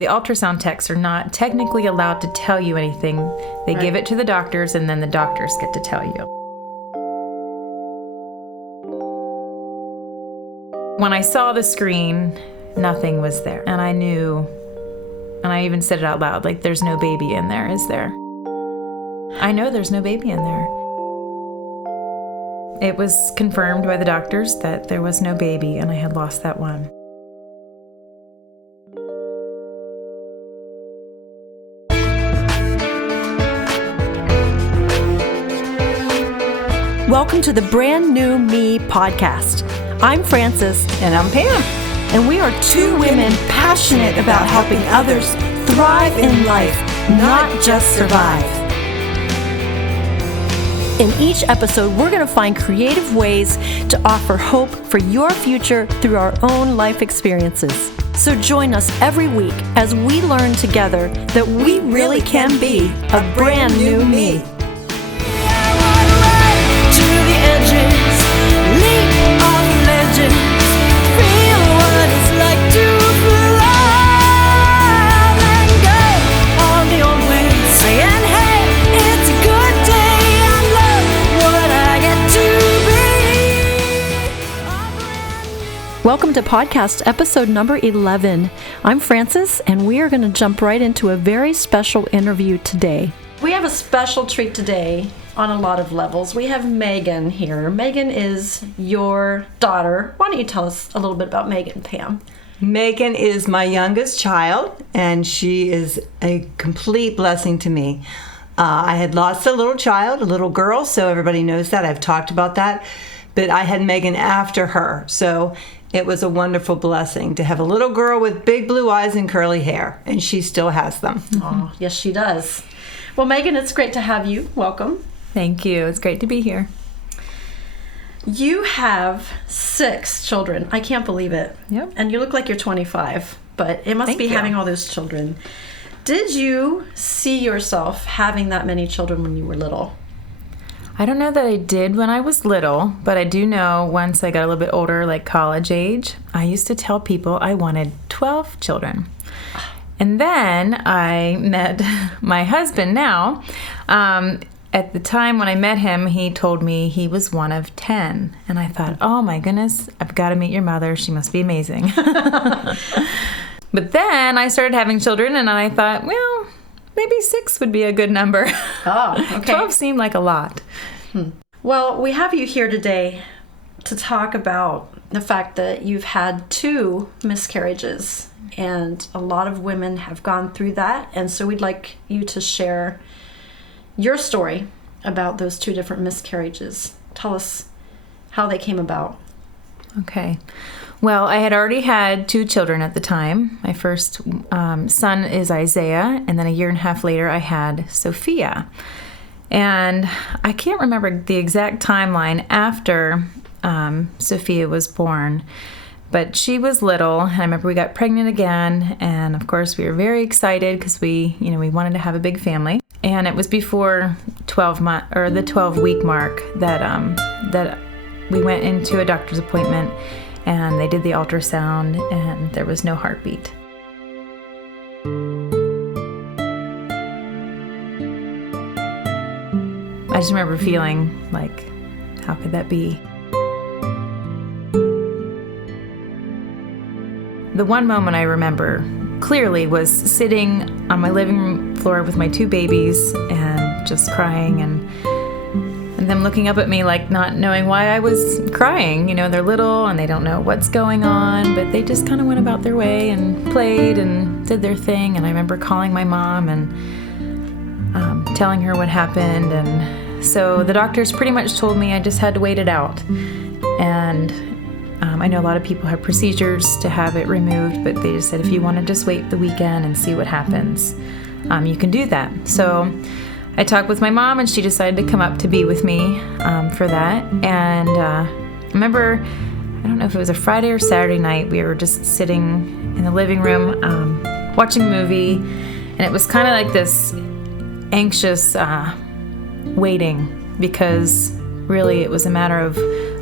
The ultrasound techs are not technically allowed to tell you anything. They give it to the doctors, and then the doctors get to tell you. When I saw the screen, nothing was there. And I knew, and I even said it out loud, like, there's no baby in there, is there? I know there's no baby in there. It was confirmed by the doctors that there was no baby, and I had lost that one. Welcome to the Brand New Me podcast. I'm Frances. And I'm Pam. And we are two women passionate about helping others thrive in life, not just survive. In each episode, we're going to find creative ways to offer hope for your future through our own life experiences. So join us every week as we learn together that we really can be a brand new me. Welcome to podcast episode number 11. I'm Frances, and we are going to jump right into a very special interview today. We have a special treat today on a lot of levels. We have Megan here. Megan is your daughter. Why don't you tell us a little bit about Megan, Pam? Megan is my youngest child, and she is a complete blessing to me. I had lost a little child, a little girl, so everybody knows that. I've talked about that. But I had Megan after her, so it was a wonderful blessing to have a little girl with big blue eyes and curly hair, and she still has them. Oh, yes, she does. Well, Megan, it's great to have you. Welcome. Thank you. It's great to be here. You have 6 children. I can't believe it. Yep. And you look like you're 25, but it must Thank be you. having all those children. Did you see yourself having that many children when you were little? I don't know that I did when I was little, but I do know once I got a little bit older, like college age, I used to tell people I wanted 12 children. And then I met my husband now. At the time when I met him, he told me he was one of 10. And I thought, oh my goodness, I've got to meet your mother. She must be amazing. But then I started having children, and I thought, well, maybe 6 would be a good number. Oh, okay. 12 seemed like a lot. Well, we have you here today to talk about the fact that you've had 2 miscarriages, and a lot of women have gone through that. And so we'd like you to share your story about those 2 different miscarriages. Tell us how they came about. Okay. Well, I had already had 2 children at the time. My first son is Isaiah, and then a year and a half later I had Sophia. And I can't remember the exact timeline after Sophia was born, but she was little, and I remember we got pregnant again, and of course we were very excited because we wanted to have a big family. And it was before the 12-week mark that we went into a doctor's appointment, and they did the ultrasound, and there was no heartbeat. I just remember feeling like, how could that be? The one moment I remember clearly was sitting on my living room floor with my 2 babies and just crying, and them looking up at me like not knowing why I was crying. You know, they're little and they don't know what's going on, but they just kind of went about their way and played and did their thing. And I remember calling my mom and telling her what happened. And so the doctors pretty much told me I just had to wait it out. And I know a lot of people have procedures to have it removed, but they just said if you want to just wait the weekend and see what happens, you can do that. So I talked with my mom, and she decided to come up to be with me for that. And I remember, I don't know if it was a Friday or Saturday night, we were just sitting in the living room watching a movie, and it was kind of like this anxious waiting, because really it was a matter of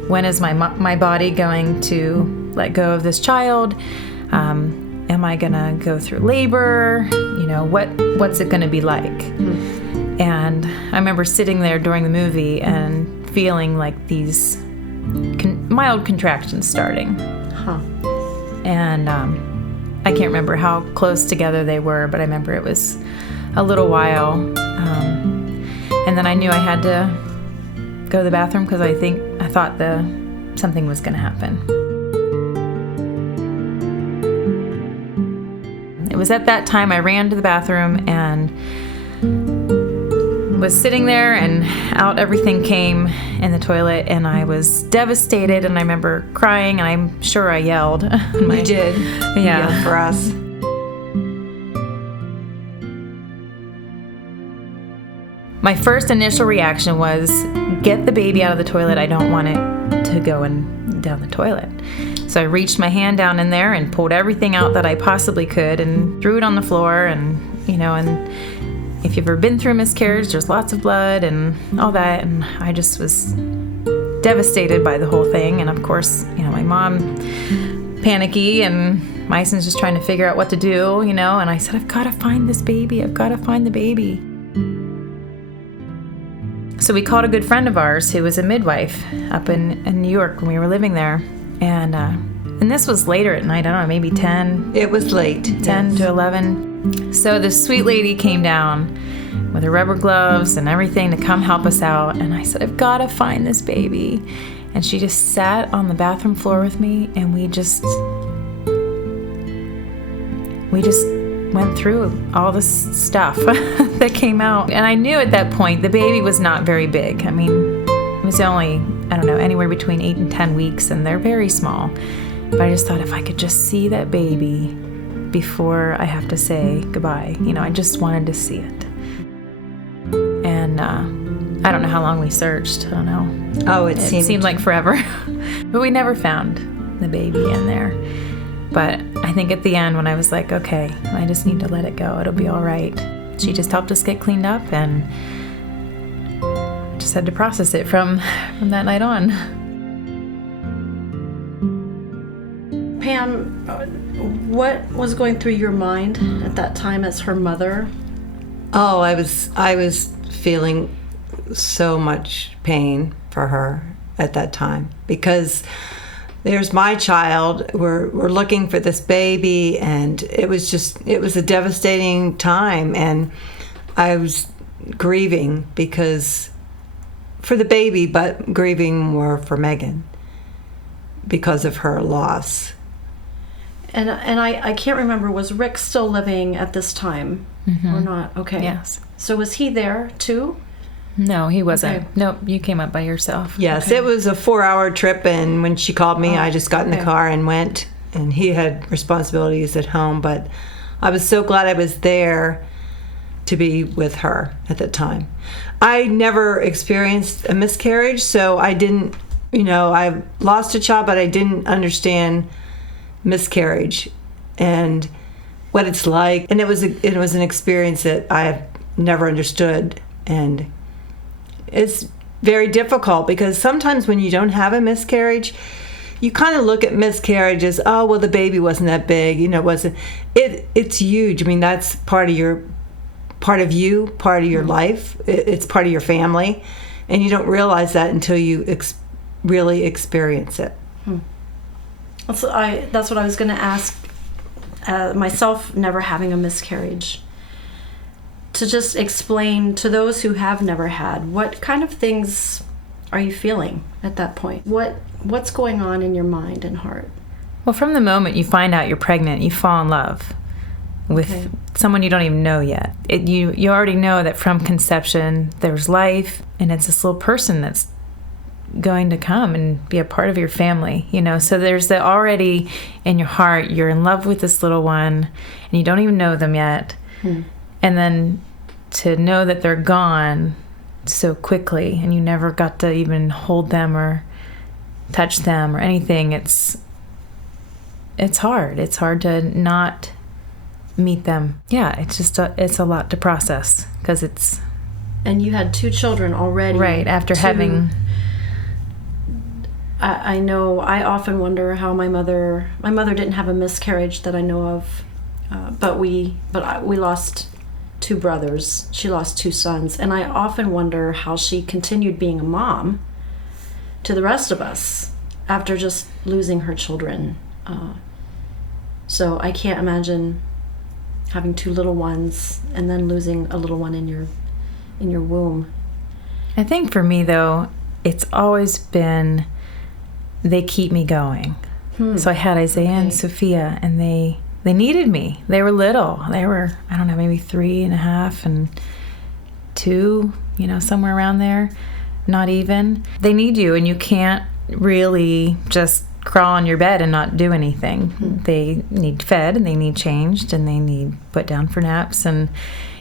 when is my body going to let go of this child? Am am I gonna go through labor? What's it gonna be like? And I remember sitting there during the movie and feeling like these mild contractions starting. And I can't remember how close together they were, but I remember it was a little while. And then I knew I had to go to the bathroom because I thought something was going to happen. It was at that time I ran to the bathroom and was sitting there, and out everything came in the toilet, and I was devastated, and I remember crying, and I'm sure I yelled. You did. Yeah. You yelled for us. My first initial reaction was, get the baby out of the toilet. I don't want it to go down the toilet. So I reached my hand down in there and pulled everything out that I possibly could and threw it on the floor, and if you've ever been through a miscarriage, there's lots of blood and all that, and I just was devastated by the whole thing. And of course, my mom panicky, and Myson's just trying to figure out what to do, and I said, I've got to find this baby. I've got to find the baby. So we called a good friend of ours who was a midwife up in New York when we were living there. And this was later at night, I don't know, maybe 10. It was late. 10 to 11. So this sweet lady came down with her rubber gloves and everything to come help us out. And I said, I've got to find this baby. And she just sat on the bathroom floor with me, and we just went through all this stuff that came out. And I knew at that point the baby was not very big. I mean, it was only, I don't know, anywhere between 8 and 10 weeks, and they're very small. But I just thought, if I could just see that baby before I have to say goodbye, I just wanted to see it. And I don't know how long we searched. I don't know. Oh, it seemed like forever. But we never found the baby in there. But I think at the end, when I was like, okay, I just need to let it go, it'll be all right, she just helped us get cleaned up, and just had to process it from that night on. Pam, what was going through your mind at that time as her mother? Oh, I was feeling so much pain for her at that time, because there's my child, we're looking for this baby, and it was a devastating time, and I was grieving because for the baby, but grieving more for Megan because of her loss. And I can't remember, was Rick still living at this time or not? Okay. Yes. So was he there too? No, he wasn't. Okay. Nope, you came up by yourself. Yes, Okay. It was a 4-hour trip, and when she called me, I just got in the okay. car and went, and he had responsibilities at home, but I was so glad I was there to be with her at that time. I never experienced a miscarriage, so I didn't, I lost a child, but I didn't understand miscarriage and what it's like, and it was an experience that I have never understood, and it's very difficult because sometimes when you don't have a miscarriage, you kind of look at miscarriage as, oh well, the baby wasn't that big, it's huge. I mean, that's part of you, part of your life. It's part of your family, and you don't realize that until you really experience it. That's what I was going to ask, myself never having a miscarriage, to just explain to those who have never had, what kind of things are you feeling at that point? What's going on in your mind and heart? Well, from the moment you find out you're pregnant, you fall in love with someone you don't even know yet. You already know that from conception there's life, and it's this little person that's going to come and be a part of your family, so there's already in your heart, you're in love with this little one, and you don't even know them yet. And then to know that they're gone so quickly, and you never got to even hold them or touch them or anything, it's hard. It's hard to not meet them. Yeah, it's a lot to process, because it's... And you had 2 children already. Right, after having... I know, I often wonder how my mother didn't have a miscarriage that I know of but we lost 2 brothers. She lost 2 sons, and I often wonder how she continued being a mom to the rest of us after just losing her children. So I can't imagine having 2 little ones and then losing a little one in your womb. I think for me, though, it's always been they keep me going. So I had Isaiah and Sophia, and they needed me. They were little. They were, I don't know, maybe 3.5 and 2, somewhere around there. Not even. They need you, and you can't really just crawl on your bed and not do anything. They need fed, and they need changed, and they need put down for naps, and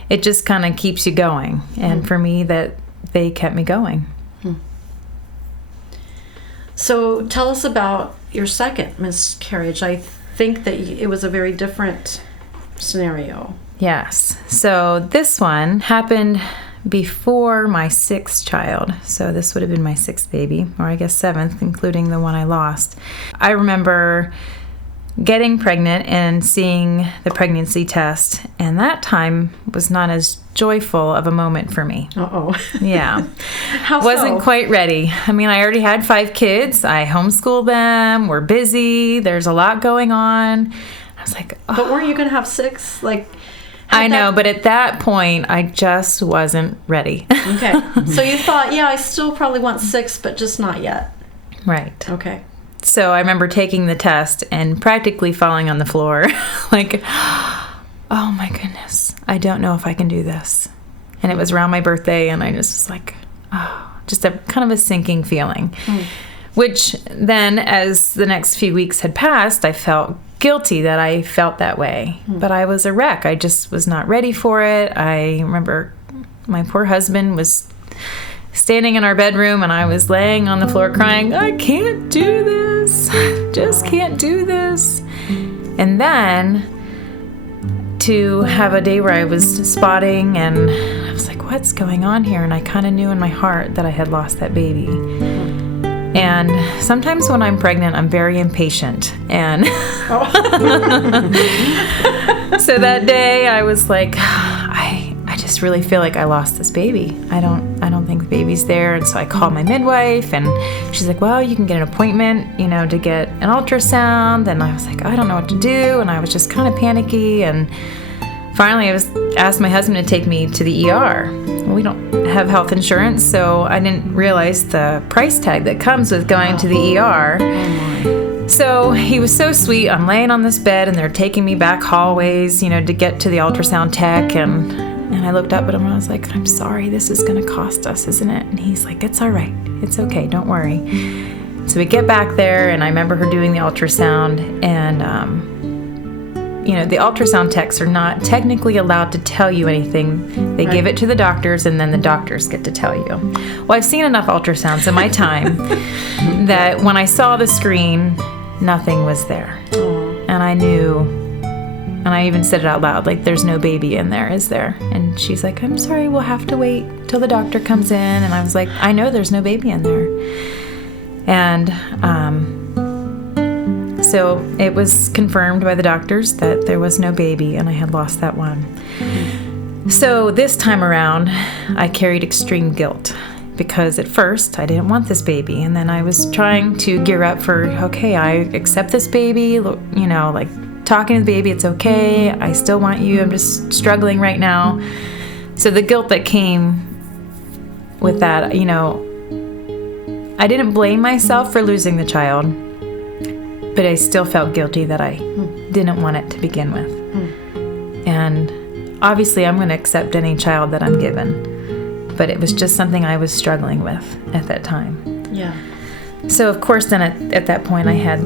it just kind of keeps you going. And for me, that they kept me going. So tell us about your second miscarriage. I think that it was a very different scenario. Yes. So this one happened before my 6th child. So this would have been my 6th baby, or I guess 7th, including the one I lost. I remember getting pregnant and seeing the pregnancy test, and that time was not as joyful of a moment for me. Uh-oh. Yeah. How Wasn't so? quite ready. I mean, I already had 5 kids. I homeschooled them. We're busy. There's a lot going on. I was like, oh. But weren't you going to have 6? I know, but at that point, I just wasn't ready. Okay. So you thought, I still probably want 6, but just not yet. Right. Okay. So I remember taking the test and practically falling on the floor. Like, oh my goodness, I don't know if I can do this. And it was around my birthday, and I just was like, just a kind of a sinking feeling. Which then, as the next few weeks had passed, I felt guilty that I felt that way. But I was a wreck. I just was not ready for it. I remember my poor husband was standing in our bedroom, and I was laying on the floor crying, I can't do this. Just can't do this. And then to have a day where I was spotting, and I was like, what's going on here? And I kind of knew in my heart that I had lost that baby. And sometimes when I'm pregnant, I'm very impatient. And so that day I was like, I just really feel like I lost this baby. I don't think the baby's there. And so I called my midwife, and she's like, well, you can get an appointment, to get an ultrasound. And I was like, I don't know what to do. And I was just kind of panicky. And finally I asked my husband to take me to the ER. We don't have health insurance, so I didn't realize the price tag that comes with going to the ER. So he was so sweet. I'm laying on this bed, and they're taking me back hallways, to get to the ultrasound tech. And I looked up at him, and I was like, I'm sorry, this is going to cost us, isn't it? And he's like, it's all right. It's okay. Don't worry. So we get back there, and I remember her doing the ultrasound, and the ultrasound techs are not technically allowed to tell you anything. They give it to the doctors, and then the doctors get to tell you. Well, I've seen enough ultrasounds in my time that when I saw the screen, nothing was there. And I knew, and I even said it out loud, like, there's no baby in there, is there? And she's like, I'm sorry, we'll have to wait till the doctor comes in. And I was like, I know there's no baby in there. And so it was confirmed by the doctors that there was no baby, and I had lost that one. So this time around, I carried extreme guilt, because at first I didn't want this baby. And then I was trying to gear up for, okay, I accept this baby, talking to the baby, it's okay. I still want you. I'm just struggling right now. So the guilt that came with that, I didn't blame myself for losing the child, but I still felt guilty that I didn't want it to begin with. And obviously I'm going to accept any child that I'm given, but it was just something I was struggling with at that time. Yeah. So of course then at that point I had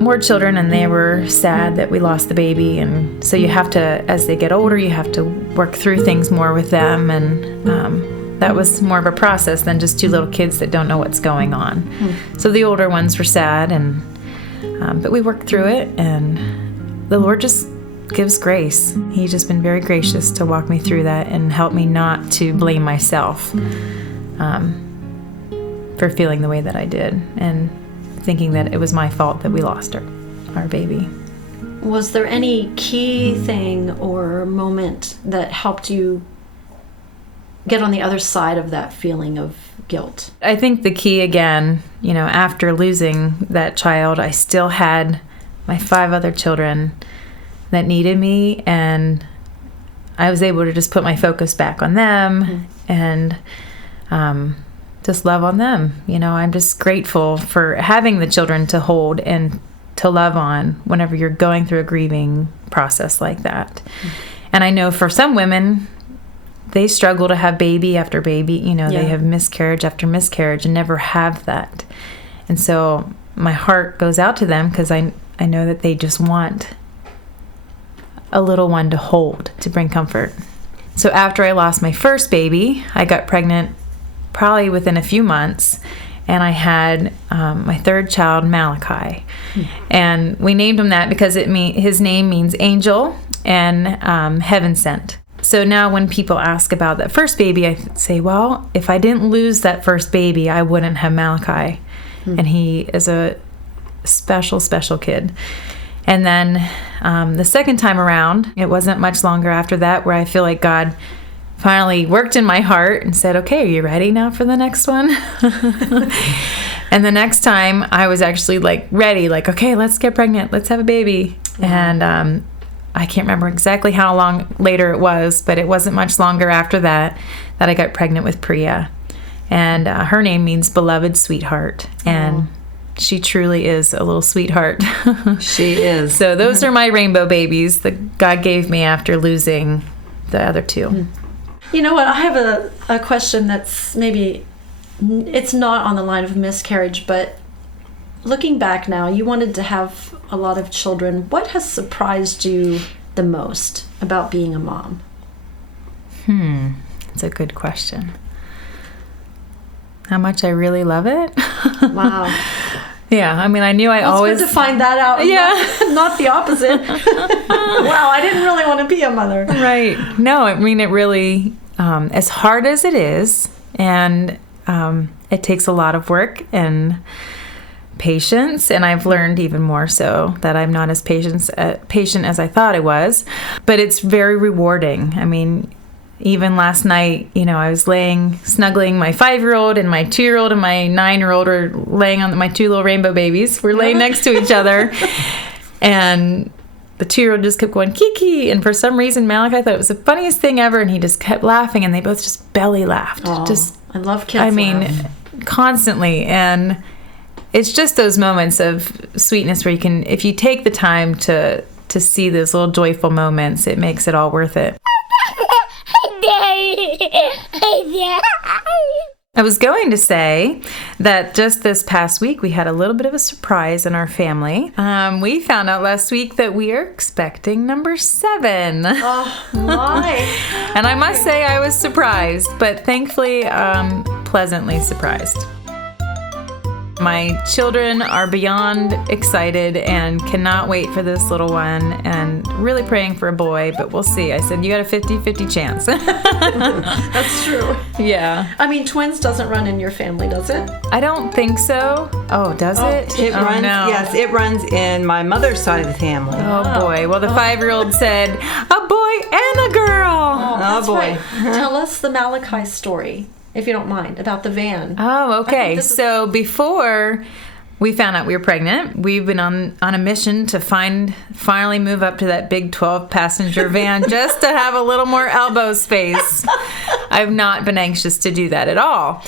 more children, and they were sad that we lost the baby. And so you have to, as they get older, you have to work through things more with them. And that was more of a process than just 2 little kids that don't know what's going on. So the older ones were sad, and but we worked through it, and the Lord just gives grace. He's just been very gracious to walk me through that and help me not to blame myself for feeling the way that I did, and thinking that it was my fault that we lost our baby. Was there any key thing or moment that helped you get on the other side of that feeling of guilt? I think the key again, after losing that child, I still had my 5 other children that needed me, and I was able to just put my focus back on them and just love on them. I'm just grateful for having the children to hold and to love on whenever you're going through a grieving process like that. And I know for some women, they struggle to have baby after baby. They have miscarriage after miscarriage and never have that. And so my heart goes out to them because I know that they just want a little one to hold, to bring comfort. So after I lost my first baby, I got pregnant probably within a few months, and I had my 3rd child, Malachi. And we named him that because his name means angel and heaven sent. So now when people ask about that first baby, I say, well, if I didn't lose that first baby, I wouldn't have Malachi. And he is a special, special kid. And then the second time around, it wasn't much longer after that where I feel like God finally worked in my heart and said, okay, are you ready now for the next one? And the next time I was actually ready, okay, let's get pregnant. Let's have a baby. And I can't remember exactly how long later it was, but it wasn't much longer after that I got pregnant with Priya. And her name means beloved sweetheart. And she truly is a little sweetheart. She is. So those are my rainbow babies that God gave me after losing the other 2. You know what? I have a question that's maybe, it's not on the line of miscarriage, but looking back now, you wanted to have a lot of children. What has surprised you the most about being a mom? That's a good question. How much I really love it? Wow. Yeah, I knew I always... It's good to find that out. Yeah. Not the opposite. Wow, I didn't really want to be a mother. Right. No, it really, as hard as it is, and it takes a lot of work and patience, and I've learned even more so that I'm not as patient as I thought I was, but it's very rewarding. Even last night, I was snuggling my 5-year-old and my 2-year-old and my 9-year-old were laying on my 2 little rainbow babies. We're laying next to each other. And the 2-year-old just kept going, Kiki. And for some reason, Malachi thought it was the funniest thing ever. And he just kept laughing. And they both just belly laughed. I love kids laugh. Constantly. And it's just those moments of sweetness where you can, if you take the time to see those little joyful moments, it makes it all worth it. I was going to say that just this past week we had a little bit of a surprise in our family. We found out last week that we are expecting number 7. Oh, why? And I must say I was surprised, but thankfully pleasantly surprised. My children are beyond excited and cannot wait for this little one and really praying for a boy, but we'll see. I said, you got a 50-50 chance. That's true. Yeah. Twins doesn't run in your family, does it? I don't think so. Oh, does it? It runs, no. Yes, it runs in my mother's side of the family. Oh, boy. Well, the 5-year-old said, a boy and a girl. Oh, boy. Right. Tell us the Malachi story, if you don't mind, about the van. Oh, okay. So before we found out we were pregnant, we've been on a mission to finally move up to that big 12-passenger van just to have a little more elbow space. I've not been anxious to do that at all.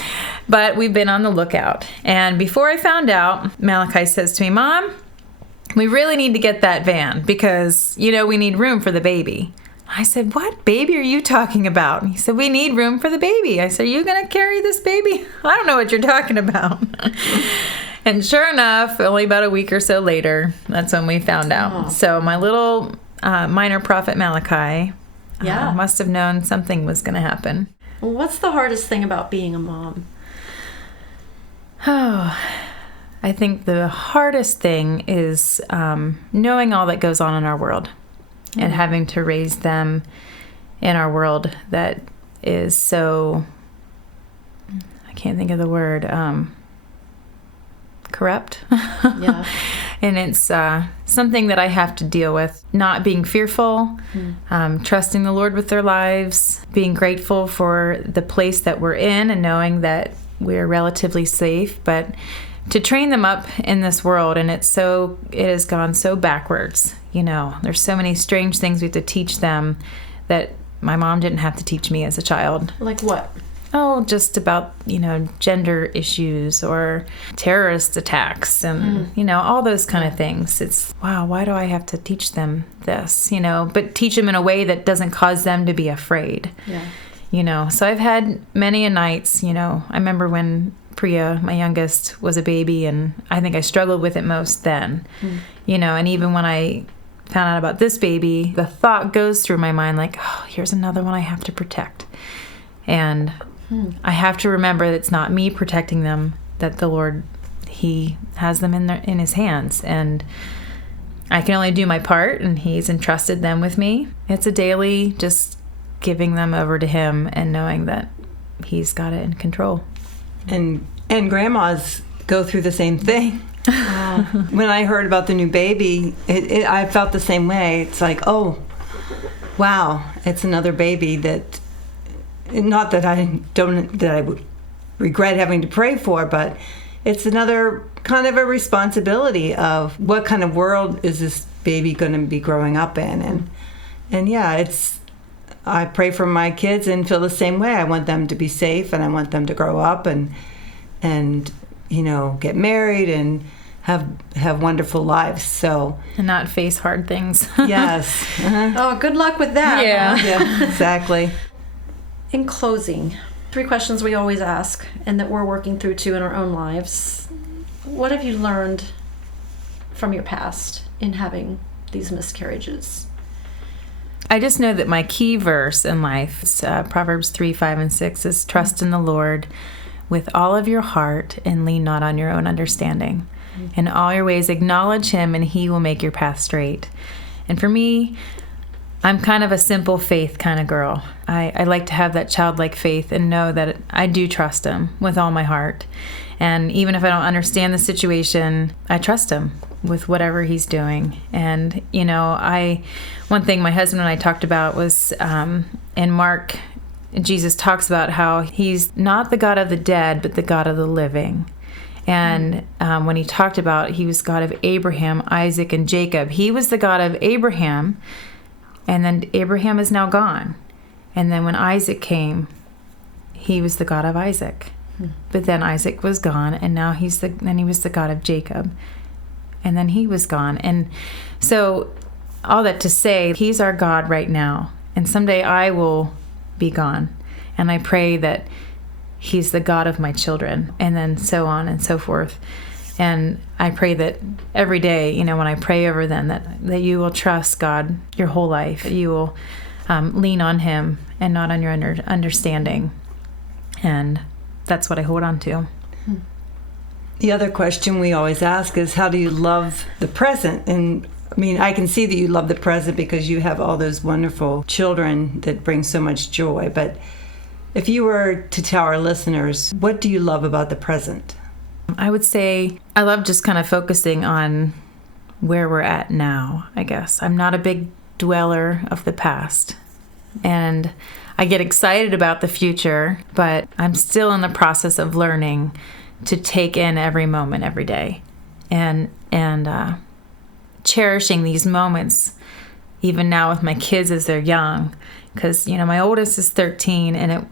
But we've been on the lookout. And before I found out, Malachi says to me, Mom, we really need to get that van because, we need room for the baby. I said, what baby are you talking about? He said, we need room for the baby. I said, are you going to carry this baby? I don't know what you're talking about. And sure enough, only about a week or so later, that's when we found out. Oh. So my little minor prophet Malachi must have known something was going to happen. Well, what's the hardest thing about being a mom? Oh, I think the hardest thing is knowing all that goes on in our world. And having to raise them in our world that is so, I can't think of the word, corrupt. Yeah. And it's something that I have to deal with, not being fearful, trusting the Lord with their lives, being grateful for the place that we're in and knowing that we're relatively safe, but to train them up in this world, and it has gone so backwards. There's so many strange things we have to teach them that my mom didn't have to teach me as a child. Like what? Oh, just about, gender issues or terrorist attacks and, all those kind of things. It's, wow, why do I have to teach them this, but teach them in a way that doesn't cause them to be afraid. Yeah. So I've had many a nights, I remember when Priya, my youngest, was a baby, and I think I struggled with it most then, and even when I found out about this baby, the thought goes through my mind like, oh, here's another one I have to protect. And I have to remember that it's not me protecting them, that the Lord, He has them in His hands. And I can only do my part, and He's entrusted them with me. It's a daily just giving them over to Him and knowing that He's got it in control. And grandmas go through the same thing. When I heard about the new baby, I felt the same way. It's like, oh, wow, it's another baby that, not that I would regret having to pray for, but it's another kind of a responsibility of what kind of world is this baby going to be growing up in. And yeah, I pray for my kids and feel the same way. I want them to be safe, and I want them to grow up and get married and have wonderful lives. So, and not face hard things. Yes. Oh, good luck with that. Yeah. Exactly. In closing, 3 questions we always ask and that we're working through too in our own lives. What have you learned from your past in having these miscarriages? I just know that my key verse in life is Proverbs 3, 5, and 6 is trust in the Lord with all of your heart and lean not on your own understanding. In all your ways acknowledge Him, and He will make your path straight. And for me, I'm kind of a simple faith kind of girl. I like to have that childlike faith and know that I do trust Him with all my heart. And even if I don't understand the situation, I trust Him with whatever He's doing. And, one thing my husband and I talked about was in Mark, Jesus talks about how He's not the God of the dead, but the God of the living. And when He talked about He was God of Abraham, Isaac, and Jacob, He was the God of Abraham. And then Abraham is now gone. And then when Isaac came, He was the God of Isaac. But then Isaac was gone, and now He was the God of Jacob. And then he was gone. And so all that to say, He's our God right now. And someday I will be gone. And I pray that He's the God of my children, and then so on and so forth. And I pray that every day, when I pray over them, that you will trust God your whole life. That you will lean on Him and not on your understanding. And that's what I hold on to. The other question we always ask is, how do you love the present? And I can see that you love the present because you have all those wonderful children that bring so much joy. But if you were to tell our listeners, what do you love about the present? I would say I love just kind of focusing on where we're at now, I guess. I'm not a big dweller of the past. And I get excited about the future, but I'm still in the process of learning to take in every moment, every day, and cherishing these moments, even now with my kids as they're young. Because, my oldest is 13, and it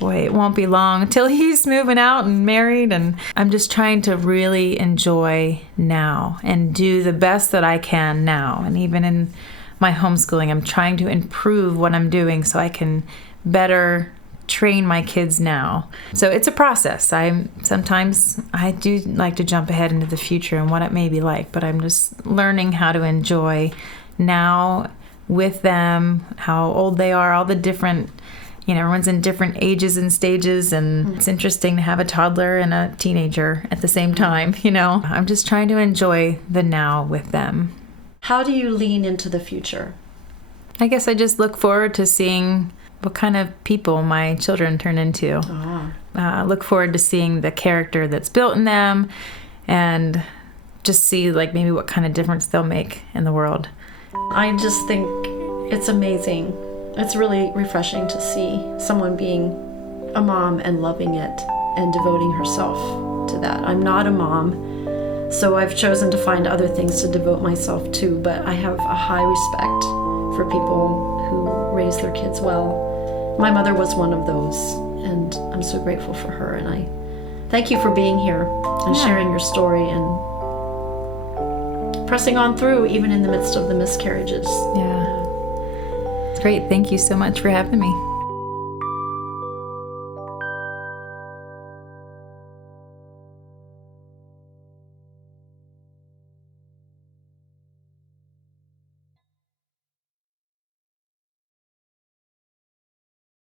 won't be long until he's moving out and married. And I'm just trying to really enjoy now and do the best that I can now. And even in my homeschooling, I'm trying to improve what I'm doing so I can better train my kids now. So it's a process. Sometimes I do like to jump ahead into the future and what it may be like, but I'm just learning how to enjoy now with them, how old they are, all the different, everyone's in different ages and stages, and it's interesting to have a toddler and a teenager at the same time, I'm just trying to enjoy the now with them. How do you lean into the future? I guess I just look forward to seeing what kind of people my children turn into. Look forward to seeing the character that's built in them and just see like maybe what kind of difference they'll make in the world. I just think it's amazing. It's really refreshing to see someone being a mom and loving it and devoting herself to that. I'm not a mom, so I've chosen to find other things to devote myself to, but I have a high respect for people who raise their kids well. My mother was one of those, and I'm so grateful for her, and I thank you for being here and sharing your story and pressing on through even in the midst of the miscarriages. Yeah. It's great. Thank you so much for having me.